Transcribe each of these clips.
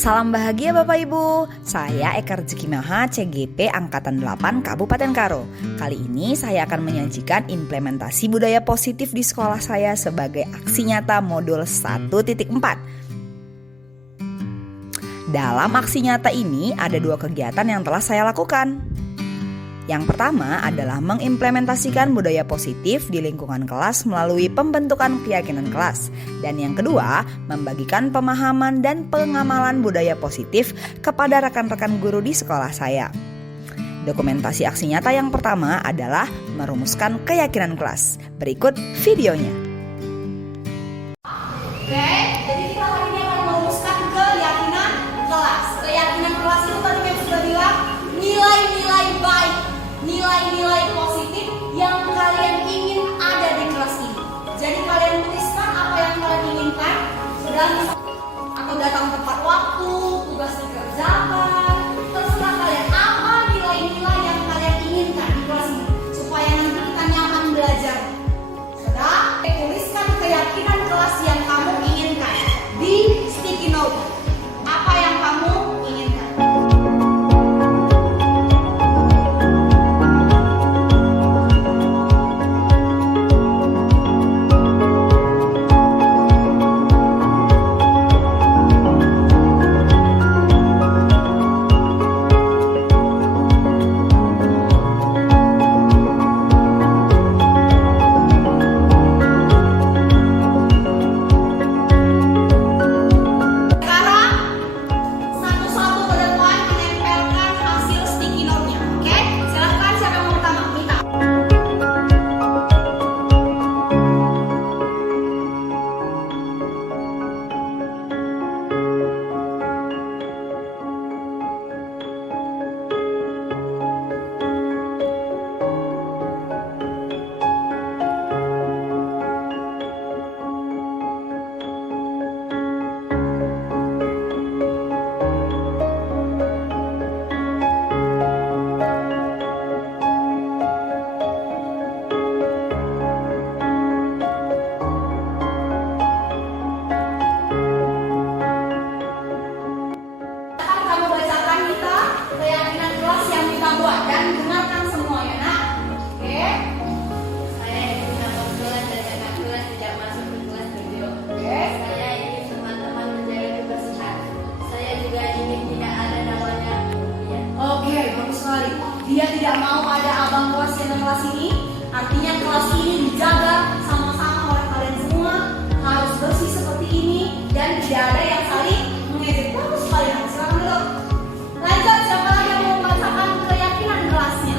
Salam bahagia Bapak Ibu, saya Eka Rezeki Maha CGP Angkatan 8 Kabupaten Karo. Kali ini saya akan menyajikan implementasi budaya positif di sekolah saya sebagai aksi nyata modul 1.4. Dalam aksi nyata ini ada dua kegiatan yang telah saya lakukan. Yang pertama adalah mengimplementasikan budaya positif di lingkungan kelas melalui pembentukan keyakinan kelas. Dan yang kedua, membagikan pemahaman dan pengamalan budaya positif kepada rekan-rekan guru di sekolah saya. Dokumentasi aksi nyata yang pertama adalah merumuskan keyakinan kelas. Berikut videonya. Oke, jadi kita hari ini akan merumuskan keyakinan kelas. Keyakinan kelas itu tadi yang sudah bilang nilai-nilai baik, nilai-nilai positif yang kalian ingin ada di kelas ini. Jadi kalian tuliskan apa yang kalian inginkan, atau datang tepat waktu, tugas dikerjakan, terserah kalian apa nilai-nilai yang kalian inginkan di kelas ini supaya nanti kita nyaman belajar. Sudah, tuliskan keyakinan kelas yang kamu inginkan di sticky note. Apa yang kamu inginkan? Dia tidak mau ada abang kelas yang ada kelas ini, artinya kelas ini dijaga sama-sama oleh kalian semua, harus bersih seperti ini dan tidak ada yang saling mengejek. Bagus sekali, silakan dulu. Lanjut, siapa lagi yang mau membacakan keyakinan kelasnya?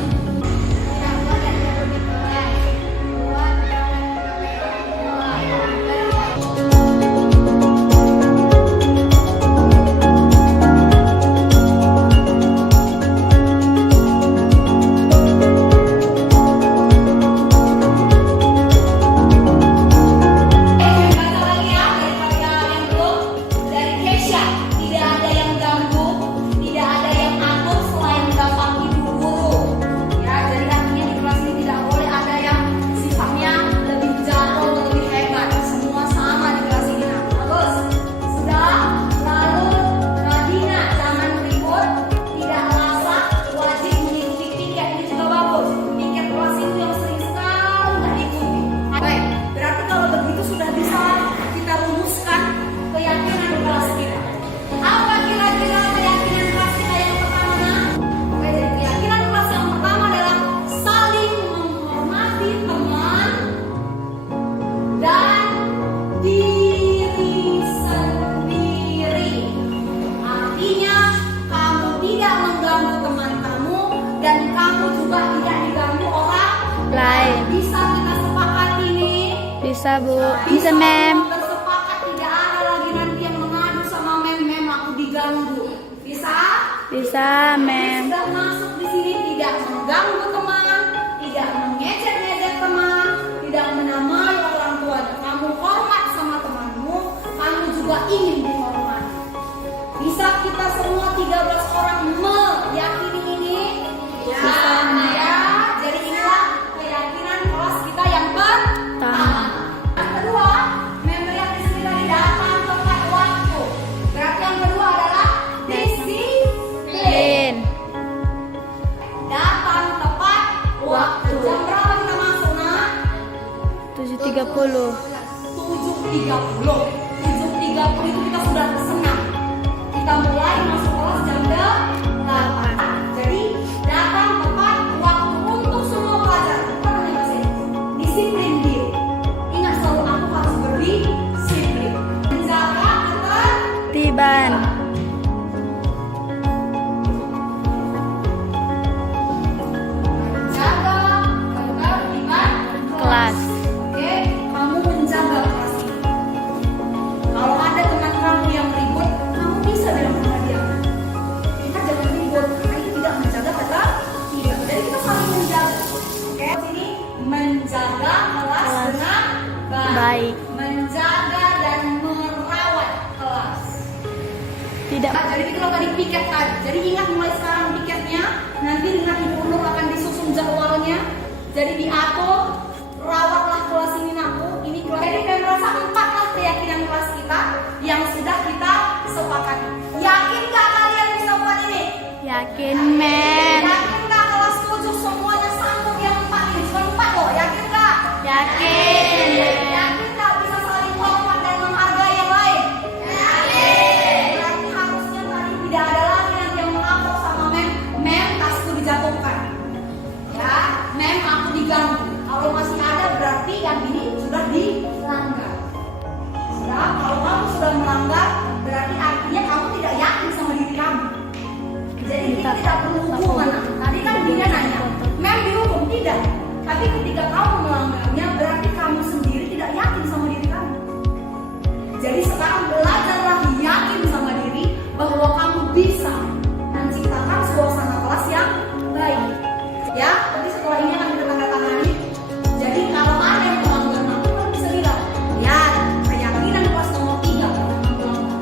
Bisa Bu, bisa Mem. Bersepakat tidak ada lagi nanti yang mengadu sama Mem, aku diganggu. Bisa? Bisa Mem. Sudah masuk di sini tidak mengganggu teman, tidak mengejek-ngejek teman, tidak menamai orang tua. Kamu hormat sama temanmu, kamu juga ingin dihormati. Bisa kita semua 13 orang meyakini ini? Ya. Jadi inilah keyakinan kelas kita yang pertama. Kedua, member yang di sini tadi datang tepat waktu. Berarti yang kedua adalah 7:30. 7.30 itu kita sudah senang. Kita mulai masuk kelas jam 8. Jadi datang tepat waktu untuk semua pelajaran. Apa namanya bahasa Inggris? Disiplin diri. Ingat selalu aku harus berdisiplin. Menjaga Tiban. ketertiban Kelas. Oke, kamu menjaga kelas ini. Kalau ada teman kamu yang ribut, kamu bisa bilang sama dia, kita jangan ribut, karena itu tidak menjaga ketertiban. Jadi kita saling menjaga. Oke, sini menjaga kelas dengan Baik. menjaga dan merawat kelas. Tidak. Nah, jadi itulah tadi piket tadi. Jadi ingat mulai sekarang piketnya. Nanti dengan Ibu Nur akan disusun jadwalnya. Jadi diatur, rawatlah kelas ini nakku. Ini kelas. Jadi kalian merasa 4 lah keyakinan kelas kita yang sudah kita sepakati. Yakin gak kalian bisa buat ini? Yakin, Mem. Yakin gak kelas 7 semuanya sanggup yang 4 ini? Cuma 4 loh, yakin gak? Yakin. Yakin gak bisa saling hormat dan menghargai yang lain? Yakin. Berarti harusnya tadi tidak ada lagi nanti yang mengapok sama Mem tasku dijatuhkan. Ya, Mem aku diganggu. Kalau masih ada berarti yang ini sudah dilanggar. Sudah, kalau kamu sudah melanggar berarti artinya kamu tidak yakin sama diri kamu. Jadi kita tidak perlu hukuman. Tadi kan dia nanya, Mem dihukum tidak? Tapi ketika kamu melanggarnya berarti kamu sendiri tidak yakin sama diri kamu. Jadi sekarang belajarlah yakin sama diri bahwa kamu bisa menciptakan suasana kelas yang baik. Ya, nanti setelah ini akan kita tanda tangani. Jadi kalau ada yang melanggar, nanti kamu bisa bilang, ya keyakinan kelas nomor 3 kamu melanggar.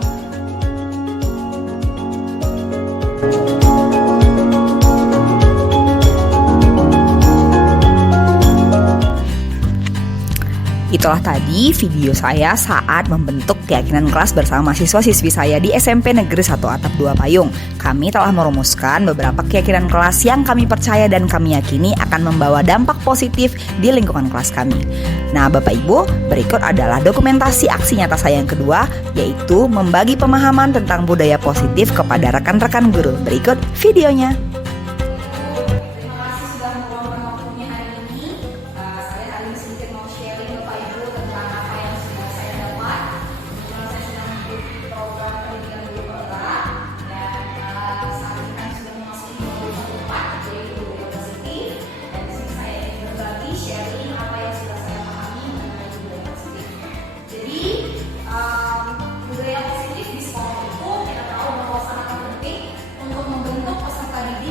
Itulah tadi video saya saat membentuk keyakinan kelas bersama mahasiswa-siswi saya di SMP Negeri 1 Atap 2 Payung. Kami telah merumuskan beberapa keyakinan kelas yang kami percaya dan kami yakini akan membawa dampak positif di lingkungan kelas kami. Nah, Bapak Ibu, berikut adalah dokumentasi aksi nyata saya yang kedua, yaitu membagi pemahaman tentang budaya positif kepada rekan-rekan guru. Berikut videonya. Terima kasih sudah meluangkan waktunya hari ini. Saya hari ini sedikit mau sharing ke Pak Ibu tentang apa yang sudah saya dapat. Kebetulan saya sudah mengikuti program pendidikan guru penggerak dan saat ini kan sudah memasuki modul 4 yaitu budaya positif. Dan di sini saya ingin berbagi sharing apa yang sudah saya pahami mengenai budaya positif. Jadi budaya positif di sekolah itu kita tahu bahwa sangat penting untuk membentuk peserta didik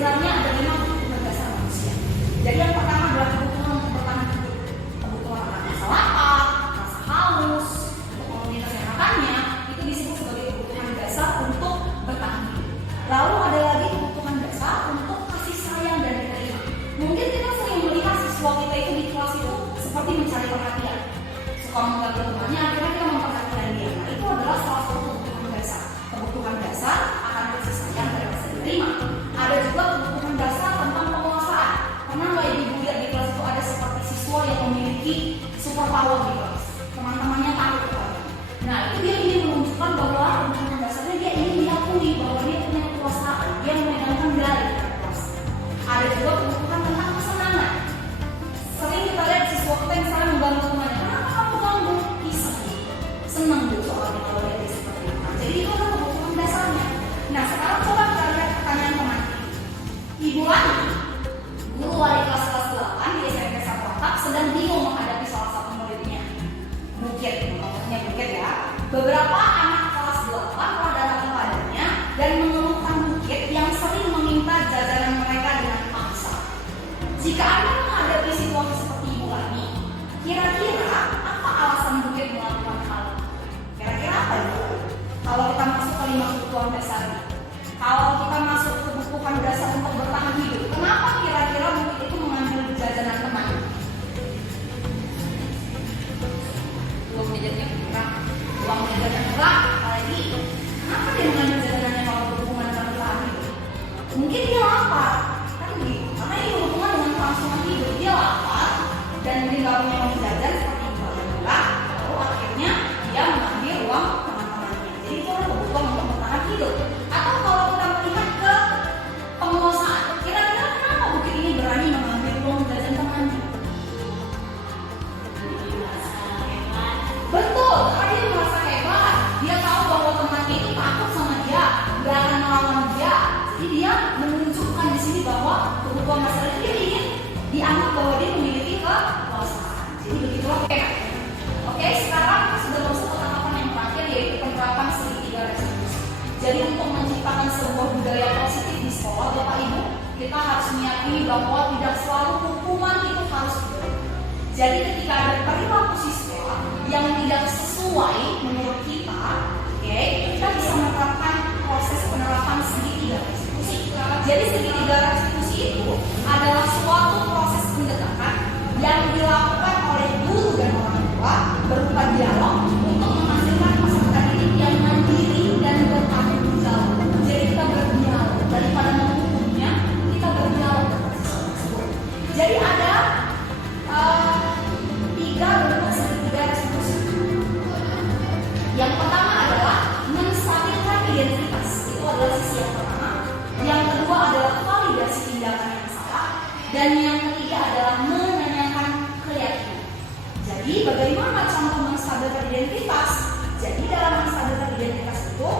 Sebenarnya ada 5 kebutuhan dasar manusia. Jadi yang pertama adalah kebutuhan untuk bertahan hidup. Kebutuhan akan rasa lapar, rasa haus, untuk memenuhi kesehatannya, itu disebut sebagai kebutuhan dasar untuk bertahan hidup. Lalu ada lagi kebutuhan dasar untuk kasih sayang dan diterima. Mungkin kita sering melihat siswa kita itu di kelas itu seperti mencari perhatian. Suka mengganggu temannya, akhirnya kita memperhatikan dia. Nah, itu adalah salah satu kebutuhan dasar. Kebutuhan dasar akan kasih sayang dan rasa diterima. Ada juga kebutuhan dasar tentang penguasaan. Pernah nggak ibu lihat di kelas itu ada seperti siswa yang memiliki super power di kelas, teman-temannya takut kepada. Nah, itu dia ingin menunjukkan bahwa kebutuhan dasarnya dia ingin diakui bahwa dia punya kekuasaan, dia memegang kendali di kelas. Ada juga kebutuhan tentang kesenangan. Sering kita lihat siswa kita yang saling mengganggu temannya. Kenapa kamu ganggu? Iseng, senang gitu soalnya kalau dia seperti itu. Nah, jadi itu adalah kebutuhan dasarnya. Nah, sekarang coba kita lihat pertanyaan teman. Ibu Lani, guru wali kelas 8 di SMP Satu Atap, sedang bingung menghadapi salah satu muridnya. Bukit, namanya Bukit ya. Beberapa anak kelas 8 telah datang kepadanya dan mengeluhkan Bukit yang sering meminta jajanan mereka dengan paksa. Jika Anda menghadapi situasi seperti Ibu Lani, kira-kira apa alasan Bukit melakukan hal itu? Kira-kira apa itu? Kalau kita masuk ke 5 kebutuhan dasar, kalau kita masuk ke kebutuhan dasar untuk bertahan hidup, kenapa kira-kira Bukit itu mengambil jajanan teman? Uang jajannya murah, uang jajannya murah, apalagi kenapa dia mengambil jajanannya kalau berhubungan dengan bertahan hidup? Mungkin dia lapar, kan gitu. Karena ini berhubungan dengan kelangsungan hidup. Dia lapar dan mungkin gak punya uang jajan seperti itu adalah, lalu akhirnya dia mengambil uang teman-temannya. Jadi itu adalah kebutuhan untuk bertahan hidup. Atau kalau kita melihat ke penguasaan, kira-kira kenapa Bukit ini berani mengambil uang jajan temannya? Betul, karena dia merasa hebat. Dia tahu bahwa temannya itu takut sama dia, gak akan melawan dia. Jadi dia menunjukkan di sini bahwa kebutuhan dasar dia ingin dianggap bahwa dia memiliki kekuasaan. Jadi begitulah. Oke, sekarang kita sudah masuk ke tahapan yang terakhir, yaitu penerapan segitiga restitusi. Jadi untuk menciptakan sebuah budaya positif di sekolah, Bapak Ibu, kita harus meyakini bahwa tidak selalu hukuman itu harus diberi. Jadi ketika ada perilaku siswa yang tidak sesuai menurut kita, oke, kita bisa menerapkan proses penerapan segitiga restitusi. Jadi segitiga restitusi itu adalah suatu proses pendekatan yang dilakukan oleh guru dan orang tua berupa dialog untuk menghasilkan peserta didik yang mandiri dan bertanggung jawab. Jadi kita berdialog daripada menghukumnya, kita berdialog dengan siswa tersebut. Jadi ada 3 bentuk segitiga restitusi. Yang pertama adalah menstabilkan identitas. Itu adalah sisi yang pertama. Yang kedua adalah validasi tindakan yang salah. Dan yang ketiga adalah menanyakan keyakinan. Jadi bagaimana contoh menstabilkan identitas? Jadi dalam menstabilkan identitas itu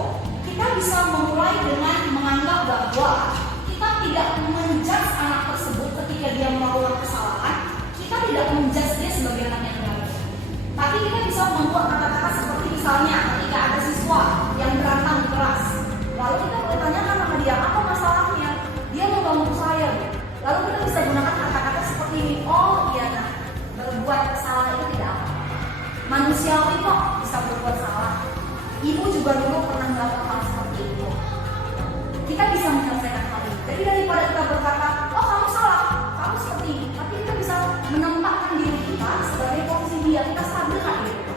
kita bisa memulai dengan menganggap bahwa kita tidak menjudge anak tersebut ketika dia melakukan kesalahan. Kita tidak menjudge dia sebagai anak yang baik. Tapi kita bisa membuat kata-kata seperti misalnya ketika ada siswa yang berantem di kelas, lalu kita bertanyakan sama dia, apa masalahnya? Dia mau ganggu saya. Lalu kita bisa gunakan kata-kata seperti ini, oh iya nah, berbuat kesalahan itu tidak apa-apa. Manusiawi kok bisa berbuat salah. Ibu juga dulu pernah melakukan hal seperti itu. Kita bisa menyelesaikan hal ini. Jadi daripada kita berkata, oh kamu salah, kamu seperti ini, tapi kita bisa menempatkan diri kita sebagai posisi dia, kita stabilkan diri kita.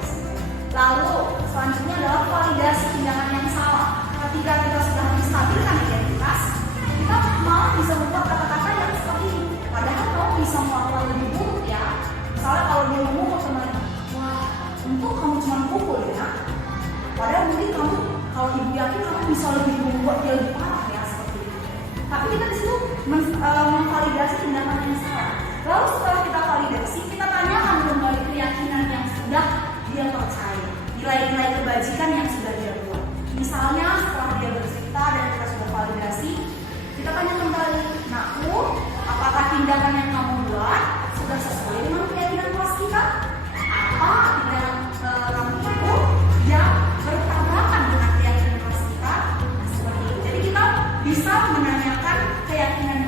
Lalu selanjutnya adalah validasi tindakan yang salah. Ketika kita sudah menstabilkan identitas, kita malah bisa membuat kata-kata yang seperti ini. Padahal kamu bisa melakukan lebih buruk ya. Misalnya kalau dia memukul temannya, wah untuk kamu cuma pukul ya. Padahal mungkin kamu, kalau ibu yakin kamu bisa lebih membuat dia lebih parah ya seperti itu. Tapi kita di situ memvalidasi tindakan yang salah. Lalu setelah kita validasi, kita tanyakan kembali keyakinan yang sudah dia percaya, nilai-nilai kebajikan yang sudah dia buat. Misalnya setelah dia bercerita dan kita sudah validasi, kita tanya kembali, nakku, apakah tindakan yang kamu buat sudah sesuai dengan keyakinan kelas kita? Apa tindakan kamu itu yang bertabrakan dengan keyakinan kelas kita? Seperti itu. Jadi kita bisa menanyakan keyakinan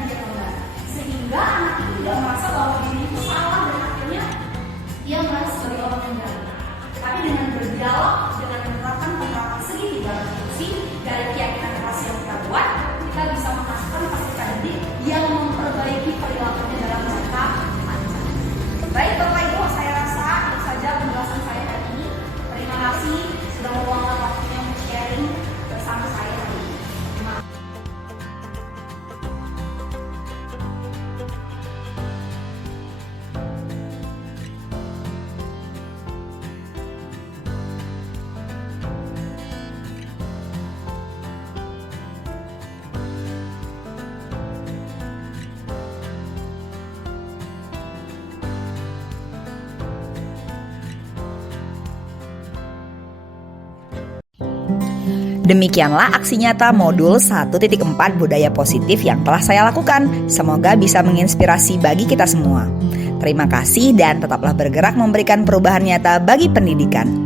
Demikianlah aksi nyata modul 1.4 budaya positif yang telah saya lakukan. Semoga bisa menginspirasi bagi kita semua. Terima kasih dan tetaplah bergerak memberikan perubahan nyata bagi pendidikan.